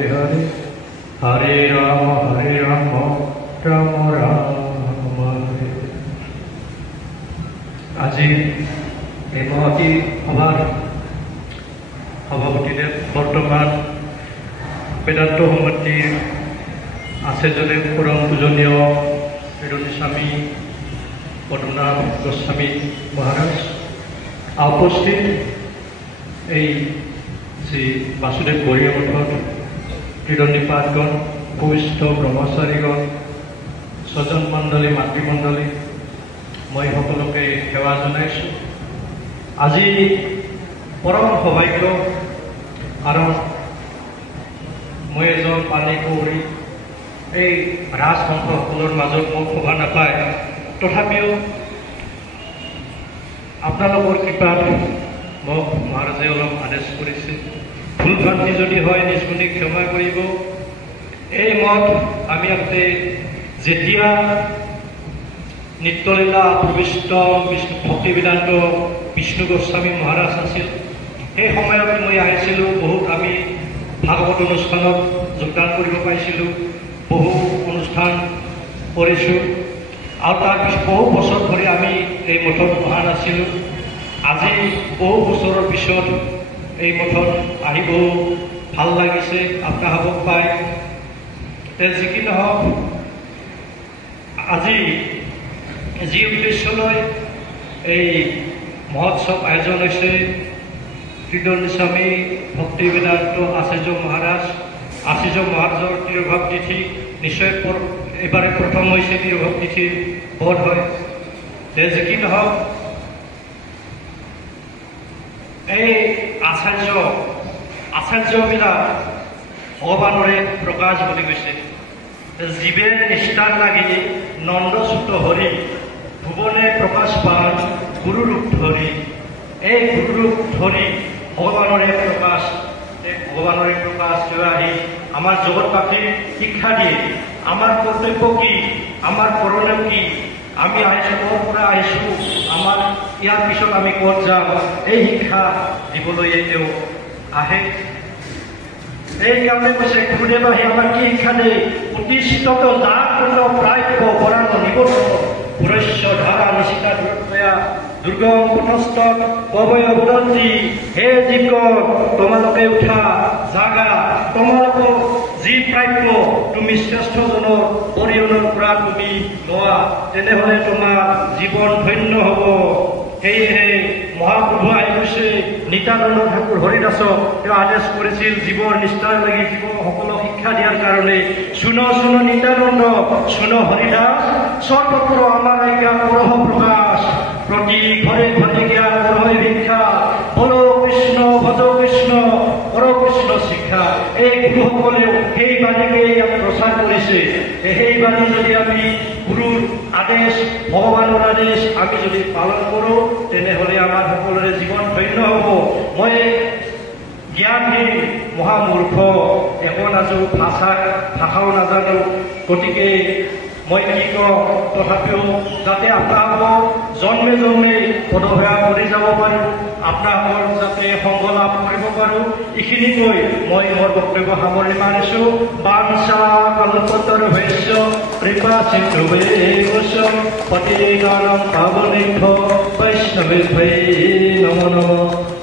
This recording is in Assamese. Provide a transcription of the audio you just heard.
Hare Hare, Hare Rama, Rama Rama, Hare Hare। আজি এই মহতী সভাৰ সভাপতিদেৱ বৰ্তমান বেদান্ত সমিতিৰ আছে যদি পৰম পূজনীয় বিৰোধী স্বামী পদ্মনাভ গোস্বামী মহাৰাজ উপস্থিত এই শ্ৰী বাসুদেৱ বৰীয়া মঠৰ কীৰ্তনীপাঠগণ উপবিষ্ট ব্ৰহ্মচাৰীগণ স্বজন মণ্ডলী মাতৃমণ্ডলী মই সকলোকে সেৱা জনাইছোঁ। আজি পৰম সৌভাগ্য, কাৰণ মই এজন পানী কৌৰী এই ৰাজবংশসকলৰ মাজত মোক শোভা নাপায়, তথাপিও আপোনালোকৰ কৃপাত মোক মহাৰাজে অলপ আদেশ কৰিছে। ভুল ভ্ৰান্তি যদি হয় নিষ্পত্তি ক্ষমা কৰিব। এই মত আমি আগতে যেতিয়া নিত্যলীলা প্ৰবিষ্ট ভক্তি বেদান্ত বিষ্ণু গোস্বামী মহাৰাজ আছিল, সেই সময়ত মই আহিছিলোঁ। বহুত আমি ভাগৱত অনুষ্ঠানত যোগদান কৰিব পাইছিলোঁ, বহু অনুষ্ঠান কৰিছোঁ, আৰু তাৰপিছত বহু বছৰ ধৰি আমি এই মঠত অহা নাছিলোঁ। আজি বহু বছৰৰ পিছত এই মঠত আহি বহু ভাল লাগিছে আপোনালোকক পাই। যি কি নহওক, আজি যি উদ্দেশ্যলৈ এই মহোৎসৱ আয়োজন হৈছে, কীৰ্তনী স্বামী ভক্তি বেদান্ত আচাৰ্য মহাৰাজৰ তিৰোভাৱ তিথি নিশ্চয় এইবাৰে প্ৰথম হৈছে তিৰোভাৱ তিথিৰ বোধ হয়। যি কি নহওক, এই আচাৰ্যবিলাক ভগৱানৰে প্ৰকাশ বুলি কৈছে। জীৱে নিষ্ঠাৰ লাগি নন্দসুত হৰি, ভুৱনে প্ৰকাশ পান গুৰুৰূপ ধৰি। এই গুৰুৰূপ ধৰি ভগৱানৰে প্ৰকাশ আহি আমাৰ জগতবাসীক শিক্ষা দিয়ে। আমাৰ কৰ্তব্য কি, আমাৰ কৰণীয় কি, আমি আহিছোঁ ক'ৰ পৰা আহিছোঁ, আমাৰ ইয়াৰ পিছত আমি ক'ত যাম, এই শিক্ষা দিবলৈ তেওঁ আহে। এইকাৰণে কৈছে গুৰুদেৱ আহি আমাৰ কি শিক্ষা দিয়ে? প্ৰতিষ্ঠিত জাত প্ৰাপ্য বৰাণ নিবৰ্ত পুৰস্য ধাৰা নিশিতা দূৰত্বয়া দুৰ্গম কুটস্থ কবয় বুদন্তি। হে জীৱগণ, তোমালোকে উঠা, জাগা, তোমালোকক যি প্ৰাপ্য তুমি শ্ৰেষ্ঠজনৰ পৰিয়নৰ পৰা তুমি লোৱা, তেনেহ'লে তোমাৰ জীৱন ধন্য হ'ব। সেয়েহে মহাপ্ৰভু আহি কৈছে, নিত্যানন্দ ঠাকুৰ হৰিদাসক তেওঁ আদেশ কৰিছিল জীৱৰ নিষ্ঠাৰ লাগি জীৱসকলক শিক্ষা দিয়াৰ কাৰণে। শুন নিত্যানন্দ, শুন হৰিদাস, সৰ্বত্ৰ আমাৰ আজ্ঞা পৰহ প্ৰকাশ, প্ৰতি ঘৰে ঘৰে জ্ঞান পৰহে ভিক্ষা, বল কৃষ্ণ ভজ কৃষ্ণ কৰ কৃষ্ণ শিক্ষা। এই গুৰুসকলেও সেই বাণীকে ইয়াত প্ৰচাৰ কৰিছে। সেই বাণী যদি আমি গুৰুৰ আদেশ, ভগৱানৰ আদেশ আমি যদি পালন কৰোঁ, তেনেহ'লে আমাৰ সকলোৰে জীৱন ধন্য হ'ব। মই জ্ঞানহীন মহামূৰ্খ, একো নাজানো, ভাষাও নাজানো, গতিকে মই কি কওঁ, তথাপিও যাতে আপোনালোকক জন্মে জন্মে পদভেৰা কৰি যাব পাৰোঁ, আপোনালোকৰ যাতে সংগ লাভ কৰিব পাৰোঁ, এইখিনি কৈ মই মোৰ বক্তব্য সামৰি মাৰিছোঁ। বাঞ্ছা কল্পতৰুভ্যশ্চ কৃপা সিন্ধুভ্যেৱ পতিতানাং পাৱনেভ্যো বৈষ্ণৱেভ্যো নমো নমঃ।